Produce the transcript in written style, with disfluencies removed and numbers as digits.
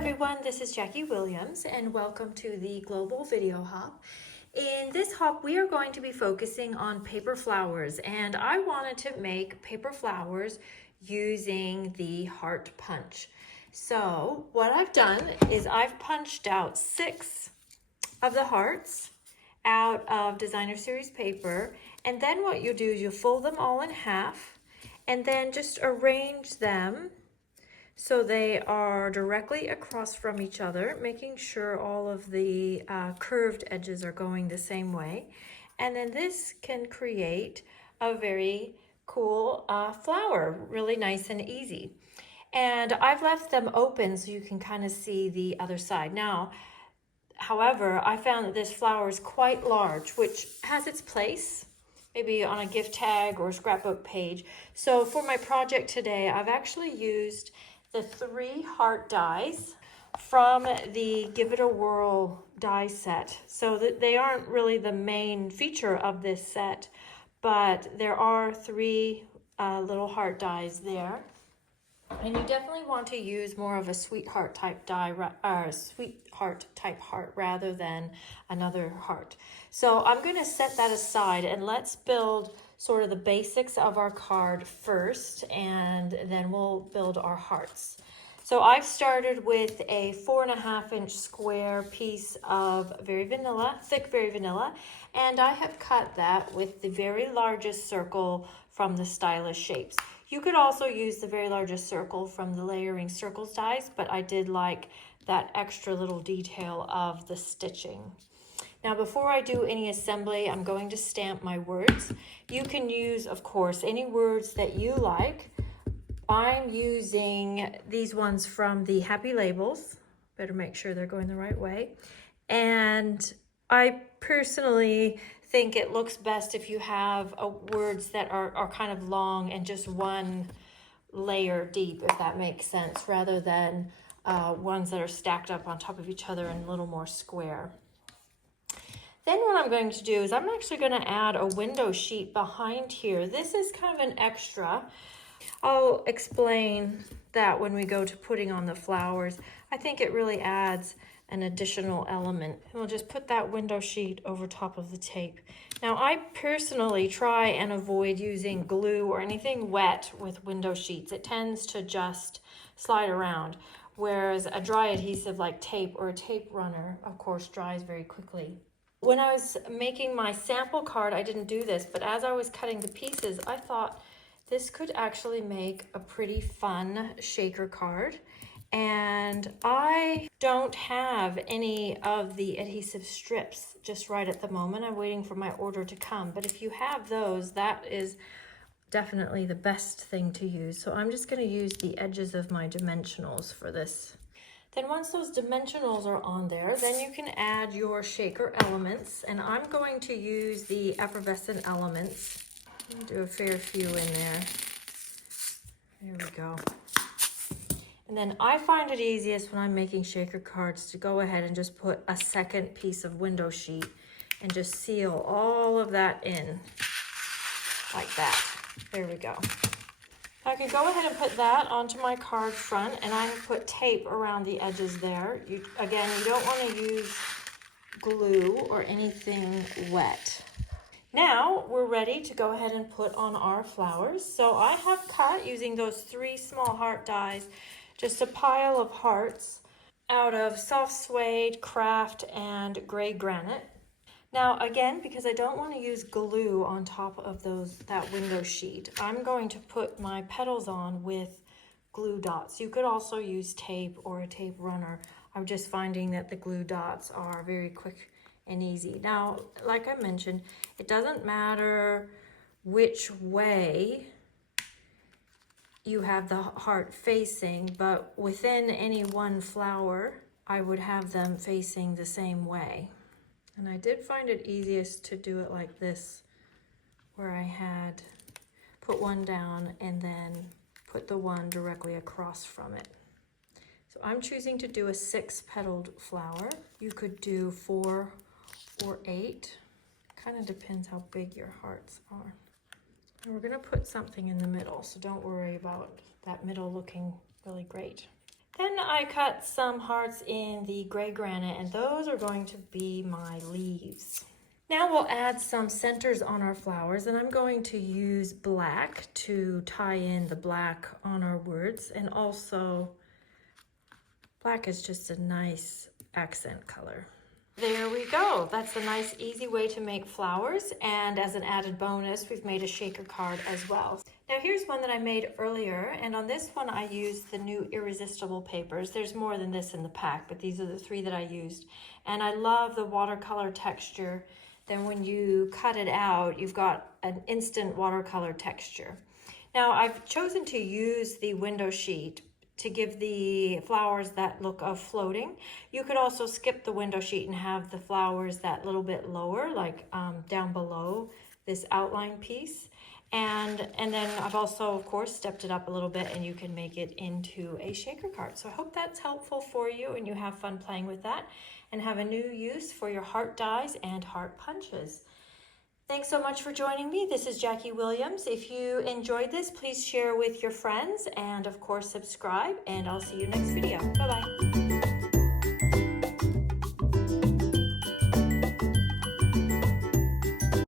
everyone, this is Jackie Williams and welcome to the Global Video Hub. In this hub, we are going to be focusing on paper flowers, and I wanted to make paper flowers using the heart punch. So what I've done is I've punched out 6 of the hearts out of designer series paper, and then what you do is you fold them all in half and then just arrange them so they are directly across from each other, making sure all of the curved edges are going the same way. And then this can create a very cool flower, really nice and easy. And I've left them open so you can kind of see the other side. Now, however, I found that this flower is quite large, which has its place, maybe on a gift tag or a scrapbook page. So for my project today, I've actually used the 3 heart dies from the Give It a Whirl die set. So that they aren't really the main feature of this set, but there are 3 little heart dies there. And you definitely want to use more of a sweetheart type die, or sweetheart type heart rather than another heart. So I'm going to set that aside and let's build sort of the basics of our card first, and then we'll build our hearts. So I've started with a 4.5-inch square piece of Very Vanilla, thick Very Vanilla, and I have cut that with the very largest circle from the Stylish Shapes. You could also use the very largest circle from the Layering Circles dies, but I did like that extra little detail of the stitching. Now, before I do any assembly, I'm going to stamp my words. You can use, of course, any words that you like. I'm using these ones from the Happy Labels. Better make sure they're going the right way. And I personally think it looks best if you have words that are kind of long and just one layer deep, if that makes sense, rather than ones that are stacked up on top of each other and a little more square. Then what I'm going to do is I'm actually going to add a window sheet behind here. This is kind of an extra. I'll explain that when we go to putting on the flowers. I think it really adds an additional element. And we'll just put that window sheet over top of the tape. Now, I personally try and avoid using glue or anything wet with window sheets. It tends to just slide around, whereas a dry adhesive like tape or a tape runner, of course, dries very quickly. When I was making my sample card, I didn't do this, but as I was cutting the pieces, I thought this could actually make a pretty fun shaker card. And I don't have any of the adhesive strips just right at the moment. I'm waiting for my order to come. But if you have those, that is definitely the best thing to use. So I'm just going to use the edges of my dimensionals for this. Then once those dimensionals are on there, then you can add your shaker elements. And I'm going to use the effervescent elements. I'll do a fair few in there. There we go. And then I find it easiest when I'm making shaker cards to go ahead and just put a second piece of window sheet and just seal all of that in like that. There we go. I can go ahead and put that onto my card front, and I have put tape around the edges there. Again, you don't want to use glue or anything wet. Now we're ready to go ahead and put on our flowers. So I have cut, using those 3 small heart dies, just a pile of hearts out of soft suede, craft, and gray granite. Now again, because I don't want to use glue on top of that window sheet, I'm going to put my petals on with glue dots. You could also use tape or a tape runner. I'm just finding that the glue dots are very quick and easy. Now, like I mentioned, it doesn't matter which way you have the heart facing, but within any one flower, I would have them facing the same way. And I did find it easiest to do it like this, where I had put one down and then put the one directly across from it. So I'm choosing to do a 6-petaled flower. You could do 4 or 8. Kind of depends how big your hearts are. And we're going to put something in the middle, so don't worry about that middle looking really great. Then I cut some hearts in the gray granite, and those are going to be my leaves. Now we'll add some centers on our flowers, and I'm going to use black to tie in the black on our words, and also black is just a nice accent color. There we go. That's a nice, easy way to make flowers. And as an added bonus, we've made a shaker card as well. Now here's one that I made earlier. And on this one, I used the new Irresistible papers. There's more than this in the pack, but these are the 3 that I used. And I love the watercolor texture. Then when you cut it out, you've got an instant watercolor texture. Now I've chosen to use the window sheet to give the flowers that look of floating. You could also skip the window sheet and have the flowers that little bit lower, like down below this outline piece. And then I've also, of course, stepped it up a little bit, and you can make it into a shaker card. So I hope that's helpful for you and you have fun playing with that and have a new use for your heart dies and heart punches. Thanks so much for joining me. This is Jackie Williams. If you enjoyed this, please share with your friends and of course subscribe, and I'll see you next video. Bye-bye.